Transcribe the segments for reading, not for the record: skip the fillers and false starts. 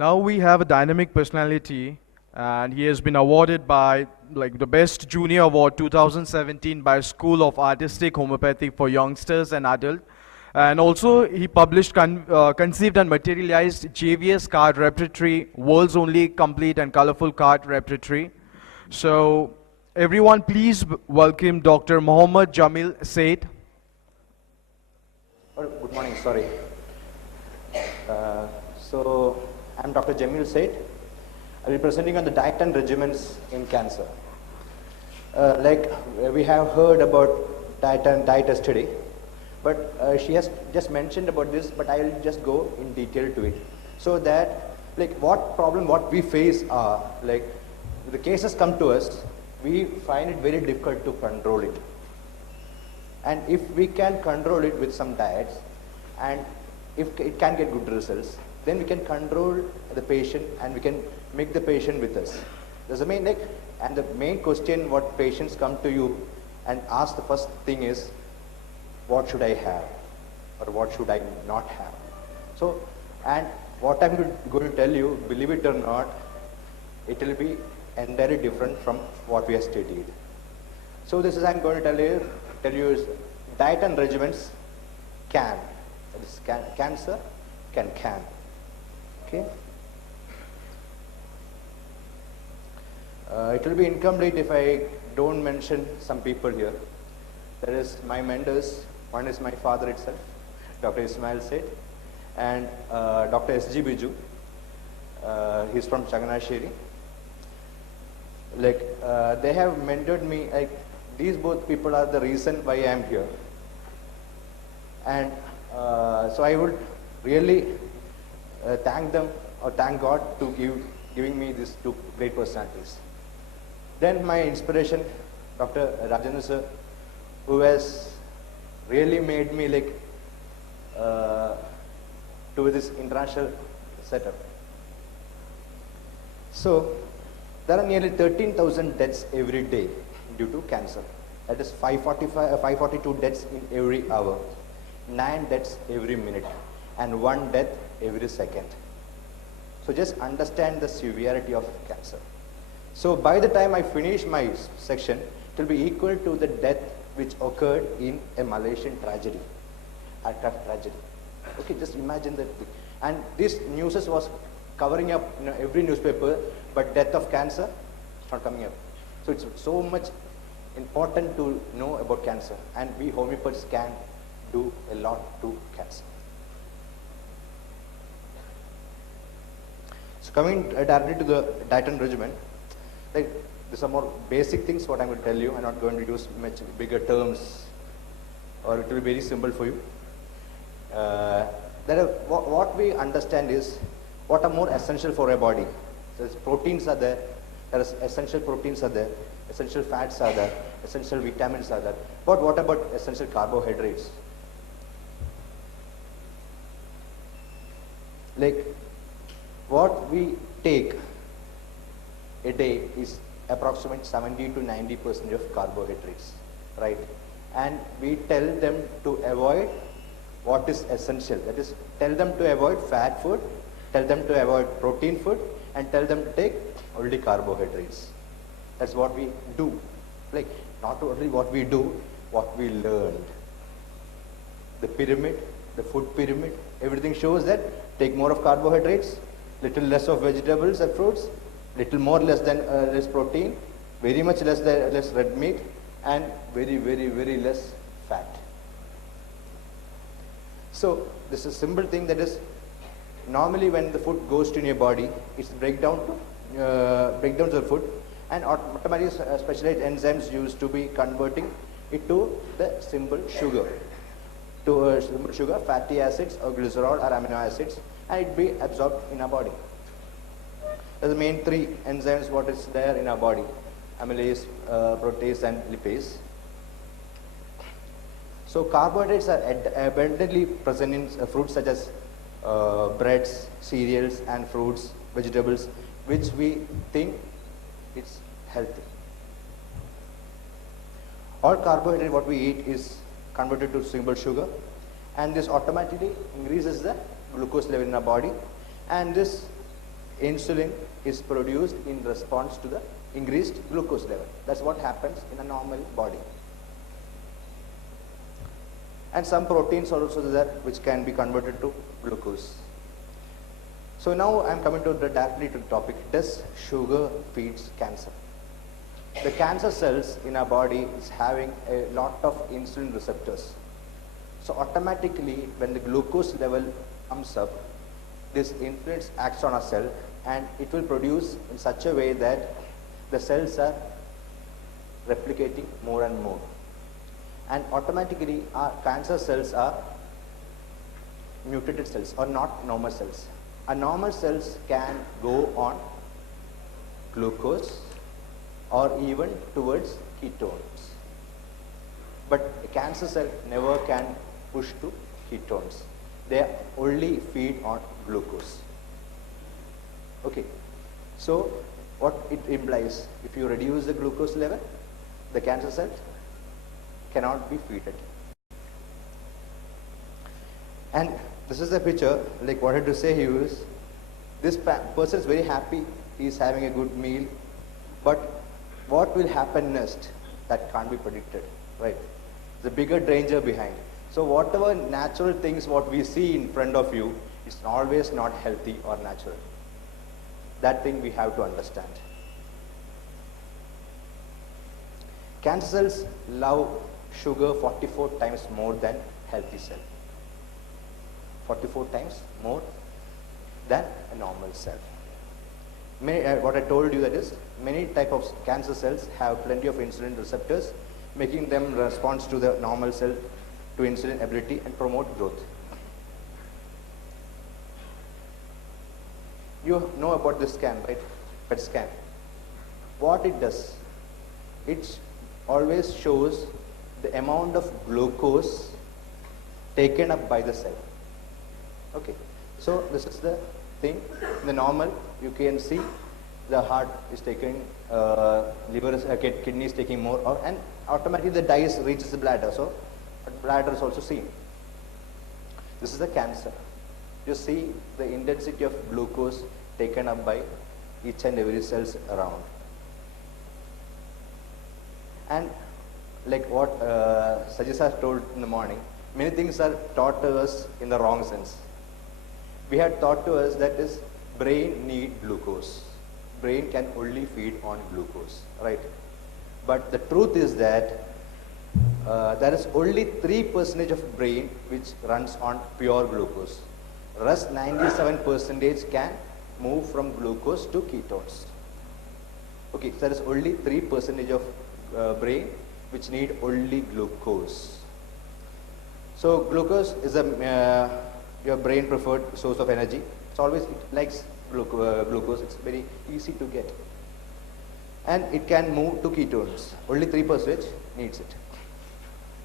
Now we have a dynamic personality, and he has been awarded by like the Best Junior Award 2017 by School of Artistic Homeopathy for youngsters and adult. And also he published conceived and materialized JVS card repertory, world's only complete and colorful card repertory. So everyone please welcome Dr. Mohammed Jameel Sait. Oh, good morning, sorry. So, I'm Dr. Jameel Sait. I'll be presenting on the diet and regimens in cancer. We have heard about diet yesterday, but she has just mentioned about this, but I will just go in detail to it. So that, what we face are, the cases come to us, we find it very difficult to control it. And if we can control it with some diets, and if it can get good results, then we can control the patient and we can make the patient with us. That's the main and the main question what patients come to you and ask, the first thing is, what should I have or what should I not have? So, and what I'm going to tell you, believe it or not, it will be entirely different from what we have studied. So this is I'm going to tell you is diet and regimens can. That is cancer can. Okay. It will be incomplete if I don't mention some people here. There is my mentors. One is my father itself, Dr. Ismail Sait, and Dr. S.G. Biju. He's from Chaganasheri. They have mentored me. These both people are the reason why I am here. And so I would really thank them or thank God to giving me these two great personalities. Then my inspiration, Dr. Rajendra sir, who has really made me to this international setup. So there are nearly 13,000 deaths every day due to cancer. That is 542 deaths in every hour, 9 deaths every minute, and 1 death every second. So just understand the severity of cancer. So by the time I finish my section, it will be equal to the death which occurred in a Malaysian tragedy, aircraft tragedy. Okay, just imagine that. And this news was covering up every newspaper, but death of cancer is not coming up. So it's so much important to know about cancer, and we homeopaths can do a lot to cancer. So coming directly to the diet and regimen, these are more basic things what I'm going to tell you. I'm not going to use much bigger terms, or it will be very simple for you. What we understand is what are more essential for a body. So proteins are there, essential proteins are there, essential fats are there, essential vitamins are there. But what about essential carbohydrates? What we take a day is approximately 70 to 90% of carbohydrates, right? And we tell them to avoid what is essential. That is, tell them to avoid fat food, tell them to avoid protein food, and tell them to take only carbohydrates. That's what we do. Not only what we do, what we learned. The pyramid, the food pyramid, everything shows that take more of carbohydrates, little less of vegetables and fruits, little more less protein, very much less red meat, and very less fat. So this is a simple thing, that is, normally when the food goes to your body, it's breakdowns of the food, and automatically specialized enzymes used to be converting it to the simple sugar, fatty acids or glycerol or amino acids, and it be absorbed in our body. The main 3 enzymes what is there in our body: amylase, protease, and lipase. So carbohydrates are abundantly present in fruits such as breads, cereals, and fruits, vegetables, which we think it's healthy. All carbohydrate what we eat is converted to simple sugar, and this automatically increases the glucose level in our body, and this insulin is produced in response to the increased glucose level. That's what happens in a normal body. And some proteins are also there which can be converted to glucose. So now I'm coming to directly to the topic, does sugar feeds cancer? The cancer cells in our body is having a lot of insulin receptors. So automatically when the glucose level comes up, this insulin acts on a cell and it will produce in such a way that the cells are replicating more and more. And automatically our cancer cells are mutated cells or not normal cells. Our normal cells can go on glucose or even towards ketones. But a cancer cell never can push to ketones. They only feed on glucose. Okay, so what it implies, if you reduce the glucose level, the cancer cell cannot be fed. And this is the picture, like what I had to say here is, this person is very happy, he is having a good meal, but what will happen next, that can't be predicted, right? The bigger danger behind. So whatever natural things what we see in front of you, it's always not healthy or natural. That thing we have to understand. Cancer cells love sugar 44 times more than healthy cell. 44 times more than a normal cell. What I told you, that is, many type of cancer cells have plenty of insulin receptors, making them respond to the normal cell to insulin ability and promote growth. You know about this scan, right? PET scan. What it does, it always shows the amount of glucose taken up by the cell. Okay, so this is the thing. In the normal, you can see the heart is taking, liver is, kidney is taking more, and automatically the dye reaches the bladder. So bladder is also seen. This is the cancer. You see the intensity of glucose taken up by each and every cells around. And like what Sajisa told in the morning, many things are taught to us in the wrong sense. We had taught to us that is brain need glucose. Brain can only feed on glucose, right? But the truth is that there is only 3% of brain which runs on pure glucose. Rest 97% can move from glucose to ketones. Okay, so there is only 3% of brain which need only glucose. So glucose is your brain preferred source of energy. It's always, it likes glucose. It's very easy to get. And it can move to ketones. Only 3% needs it.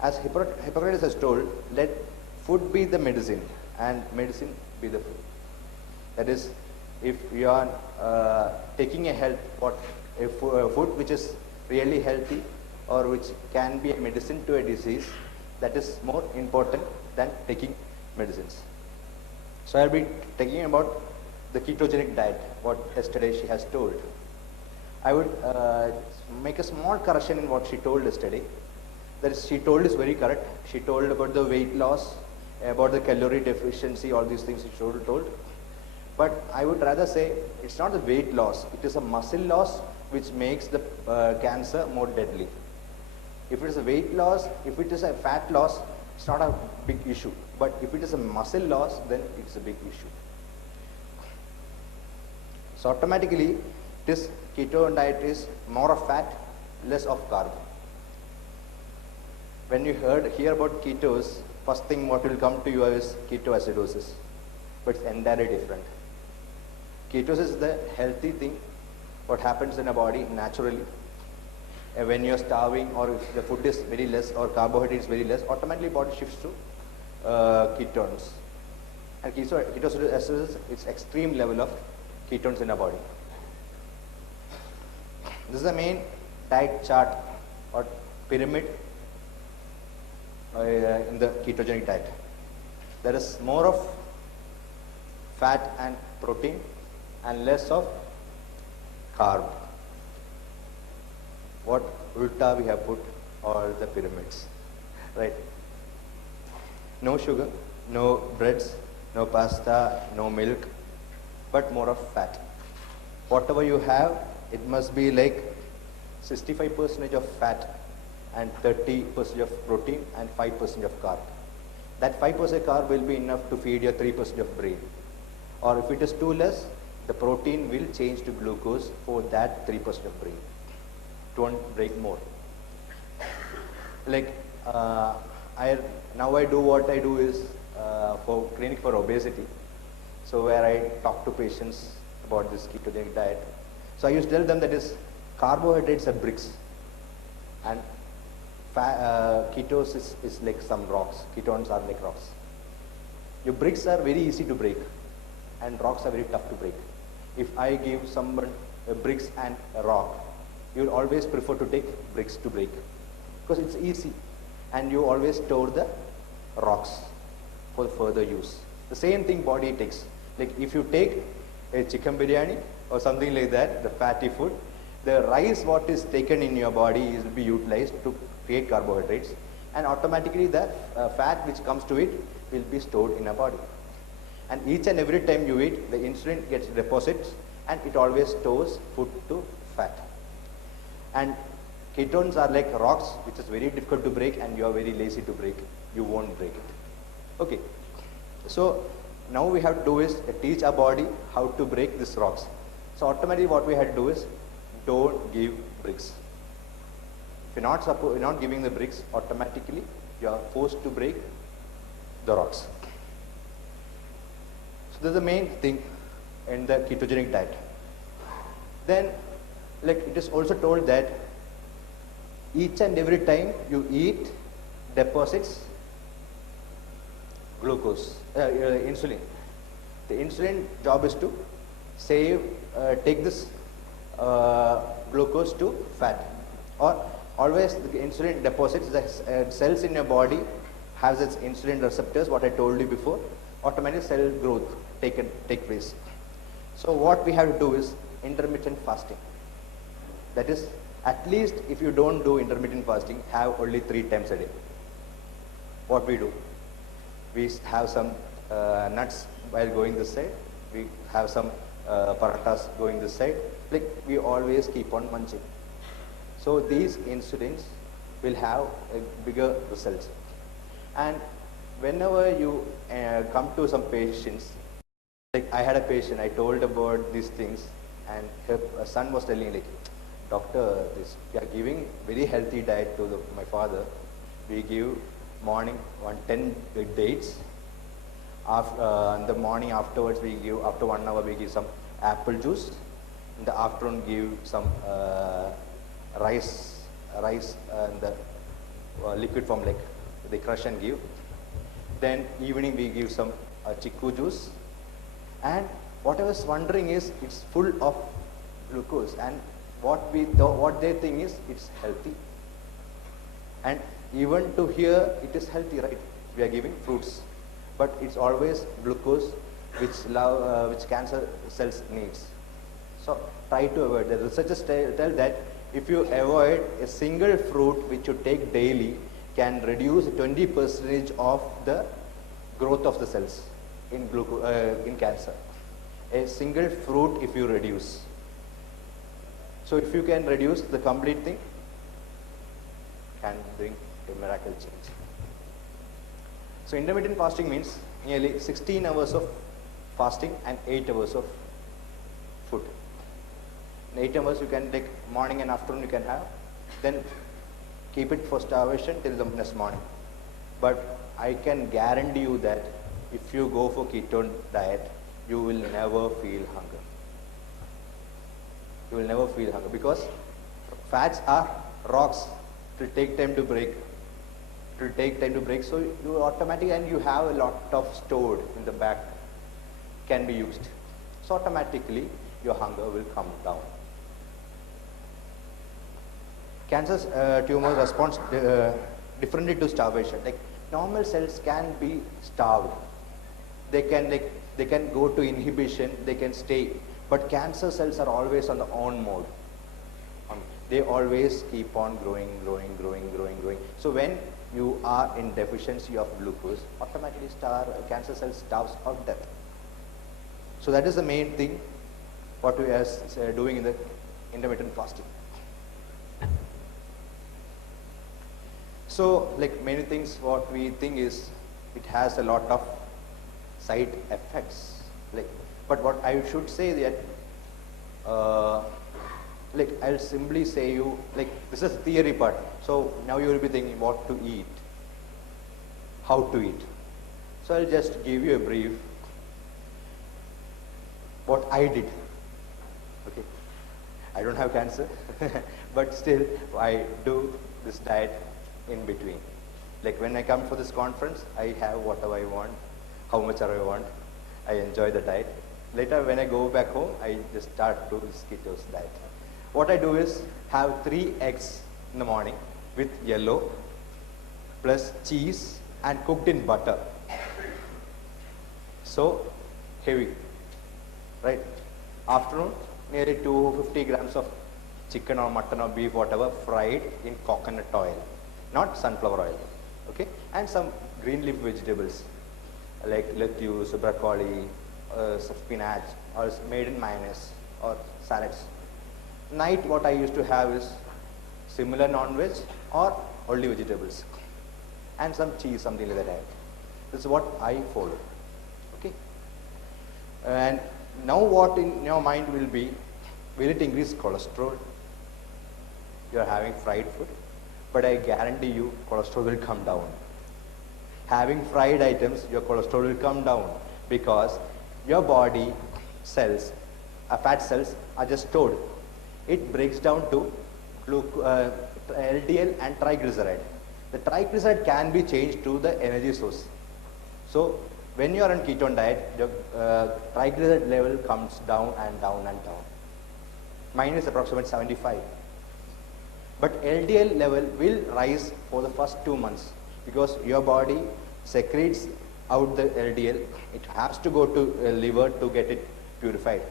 As Hippocrates has told, let food be the medicine and medicine be the food. That is, if you are taking a food which is really healthy or which can be a medicine to a disease, that is more important than taking medicines. So I will be talking about the ketogenic diet, what yesterday she has told. I would make a small correction in what she told yesterday. That is, she told is very correct. She told about the weight loss, about the calorie deficiency, all these things she told. But I would rather say it's not the weight loss, it is a muscle loss which makes the cancer more deadly. If it is a weight loss, if it is a fat loss, it's not a big issue. But if it is a muscle loss, then it's a big issue. So automatically, this keto diet is more of fat, less of carb. When you hear about ketos, first thing what will come to you is ketoacidosis. But it's entirely different. Ketosis is the healthy thing, what happens in a body naturally. When you're starving or if the food is very less or carbohydrate is very less, automatically body shifts to ketones. And ketoacidosis is extreme level of ketones in a body. This is the main diet chart or pyramid in the ketogenic diet. There is more of fat and protein and less of carb. What ulta we have put all the pyramids, right? No sugar, no breads, no pasta, no milk, but more of fat. Whatever you have, it must be like 65% of fat and 30% of protein and 5% of carb. That 5% carb will be enough to feed your 3% of brain. Or if it is too less, the protein will change to glucose for that 3% of brain. It won't break more. Like now I do what I do is for clinic for obesity. So where I talk to patients about this ketogenic diet. So I used to tell them that is carbohydrates are bricks and ketosis is like some rocks. Ketones are like rocks. Your bricks are very easy to break and rocks are very tough to break. If I give someone bricks and a rock, you will always prefer to take bricks to break because it's easy and you always store the rocks for further use. The same thing body takes. Like if you take a chicken biryani or something like that, the fatty food, the rice what is taken in your body will be utilized to create carbohydrates and automatically the fat which comes to it will be stored in a body. And each and every time you eat, the insulin gets deposits and it always stores food to fat. And ketones are like rocks which is very difficult to break and you are very lazy to break. You won't break it. Okay. So now we have to do is teach our body how to break these rocks. So automatically what we have to do is don't give bricks. If you're not giving the bricks, automatically you are forced to break the rocks. So this is the main thing in the ketogenic diet. Then like it is also told that each and every time you eat deposits glucose, insulin. The insulin job is to take this glucose to fat. Or always the insulin deposits, the cells in your body has its insulin receptors, what I told you before, automatic cell growth take place. So what we have to do is intermittent fasting. That is, at least if you don't do intermittent fasting, have only 3 times a day. What we do? We have some nuts while going this side. We have some parathas going this side. Like we always keep on munching. So these insulins will have a bigger results. And whenever you come to some patients, like I had a patient, I told about these things, and her son was telling like, doctor, we are giving very healthy diet to my father. We give morning 10 dates. In the morning afterwards, we give after 1 hour we give some apple juice. In the afternoon, give some rice in the liquid form, like they crush and give. Then evening we give some chiku juice. And what I was wondering is, it's full of glucose, and what they think is it's healthy. And even to here, it is healthy, right? We are giving fruits, but it's always glucose, which cancer cells needs. So try to avoid. The researchers tell that if you avoid a single fruit which you take daily, can reduce 20% of the growth of the cells in cancer. A single fruit if you reduce. So if you can reduce the complete thing, can bring a miracle change. So intermittent fasting means nearly 16 hours of fasting and 8 hours of food. In 8 hours you can take morning and afternoon you can have, then keep it for starvation till the next morning. But I can guarantee you that if you go for ketone diet, you will never feel hunger. You will never feel hunger because fats are rocks. It will take time to break. It will take time to break. So you automatically, and you have a lot of stored in the back, can be used. So automatically your hunger will come down. Cancer tumor responds differently to starvation. Like normal cells can be starved. They can go to inhibition. They can stay But cancer cells are always on the on mode. They always keep on growing. So when you are in deficiency of glucose, automatically cancer cells starves of death. So that is the main thing what we are doing in the intermittent fasting. So like many things what we think is it has a lot of side effects. But what I should say that I'll simply say you, this is theory part. So now you will be thinking what to eat, how to eat. So I'll just give you a brief what I did. Okay, I don't have cancer, but still I do this diet in between. Like when I come for this conference, I have whatever I want, how much I want. I enjoy the diet. Later when I go back home, I just start to this keto diet. What I do is have 3 eggs in the morning with yellow plus cheese and cooked in butter. So heavy, right? Afternoon, nearly 250 grams of chicken or mutton or beef, whatever, fried in coconut oil, not sunflower oil, okay? And some green leaf vegetables like lettuce, broccoli, spinach, or made in mayonnaise or salads. Night, what I used to have is similar non-veg or only vegetables and some cheese, something like that. This is what I follow, okay? And now what in your mind will be, will it increase cholesterol? You are having fried food, but I guarantee you cholesterol will come down. Having fried items, your cholesterol will come down because your body cells, fat cells are just stored. It breaks down to LDL and triglyceride. The triglyceride can be changed to the energy source. So when you are on ketone diet, your triglyceride level comes down and down and down. Mine is approximately 75. But LDL level will rise for the first 2 months because your body secretes out the LDL. It has to go to liver to get it purified.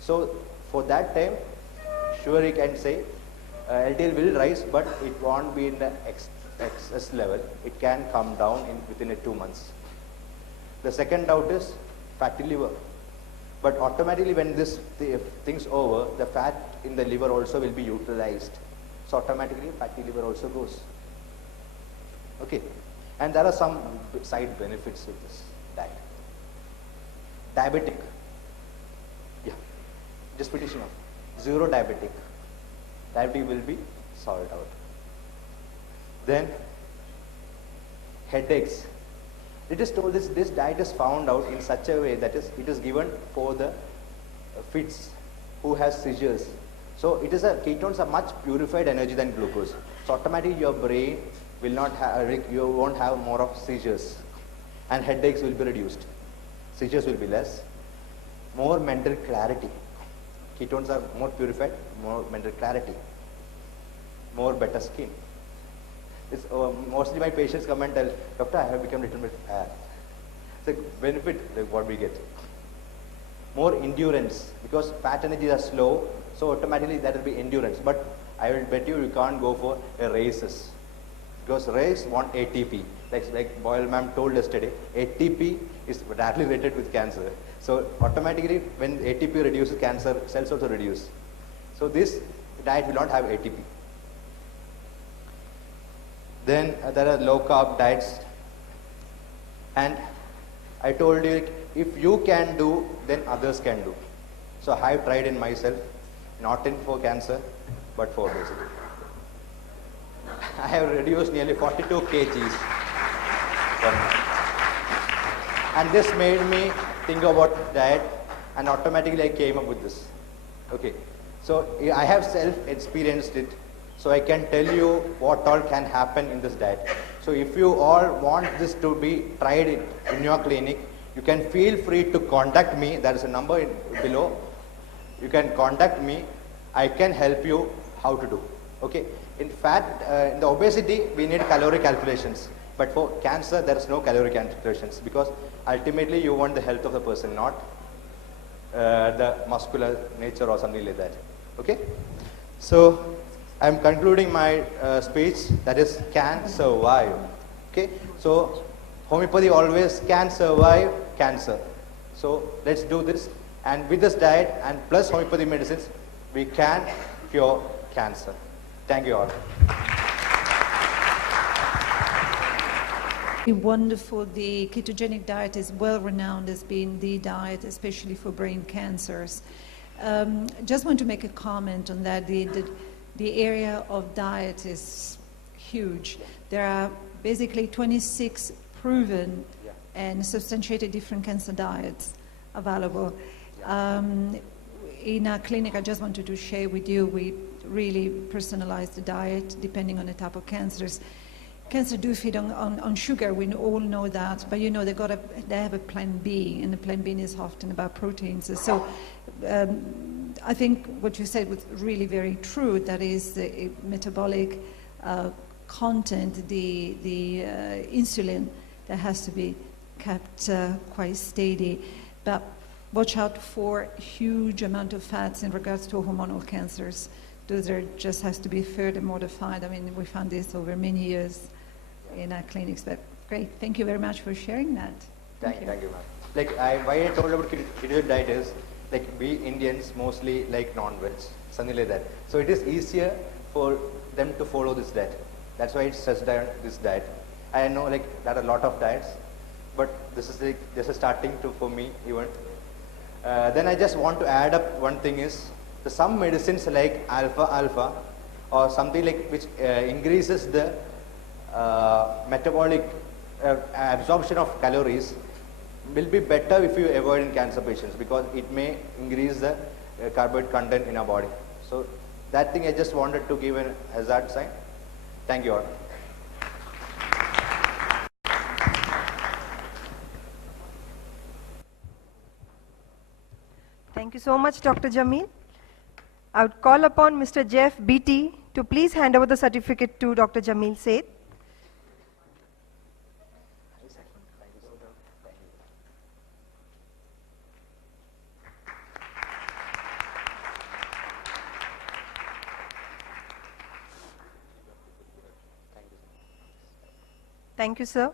So for that time, sure you can say LDL will rise, but it won't be in the excess level. It can come down within 2 months. The second doubt is fatty liver. But automatically when this thing's over, the fat in the liver also will be utilized. So automatically fatty liver also goes. Okay. And there are some side benefits with this diet. Diabetic. Yeah. Just finishing off. 0 diabetic. Diabetes will be solved out. Then headaches. It is told this diet is found out in such a way that it is given for the fits who has seizures. So it is ketones are much purified energy than glucose. So automatically your brain will not have, you won't have more of seizures, and headaches will be reduced. Seizures will be less. More mental clarity. Ketones are more purified, more mental clarity, more better skin. It's, mostly my patients come and tell, doctor, I have become a little bit fat. It's a benefit like what we get. More endurance, because fat energies are slow, so automatically that will be endurance. But I will bet you can't go for races, because race want ATP. Like Boyle ma'am told yesterday, ATP is directly related with cancer. So automatically when ATP reduces, cancer cells also reduce. So this diet will not have ATP. Then there are low carb diets, and I told you if you can do, then others can do. So I have tried in myself, not in for cancer, but for obesity. I have reduced nearly 42 kgs. And this made me think about diet, and automatically I came up with this. Okay, so I have self-experienced it, so I can tell you what all can happen in this diet. So if you all want this to be tried in your clinic, you can feel free to contact me. There is a number below. You can contact me. I can help you how to do. Okay. In fact, in the obesity, we need calorie calculations. But for cancer, there is no calorie calculations, because ultimately you want the health of the person, not the muscular nature or something like that. Okay? So I'm concluding my speech, that is can survive. Okay? So homeopathy always can survive cancer. So let's do this, and with this diet and plus homeopathy medicines, we can cure cancer. Thank you all. Wonderful. The ketogenic diet is well renowned as being the diet, especially for brain cancers. Just want to make a comment on that. The area of diet is huge. There are basically 26 proven and substantiated different cancer diets available. In our clinic, I just wanted to share with you, we really personalize the diet depending on the type of cancers. Cancer do feed on sugar, we all know that, but you know they have a plan B, and the plan B is often about proteins. So I think what you said was really very true, that is the metabolic content, the insulin that has to be kept quite steady. But watch out for huge amount of fats in regards to hormonal cancers. Those just has to be further modified. I mean, we found this over many years in our clinics, but great. Thank you very much for sharing that. Thank you, ma'am. Like, why I told about ketogenic diet is, like, we Indians mostly like non-veg, something like that. So it is easier for them to follow this diet. That's why it's such this diet. I know, like, there are a lot of diets, but this is starting to, for me even. Then I just want to add up one thing is, some medicines like alpha or something like which increases the metabolic absorption of calories will be better if you avoid in cancer patients, because it may increase the carbohydrate content in our body. So that thing I just wanted to give an hazard sign. Thank you all. Thank you so much, Dr. Jameel. I would call upon Mr. Jeff BT to please hand over the certificate to Dr. Jameel Sait. Thank you, sir.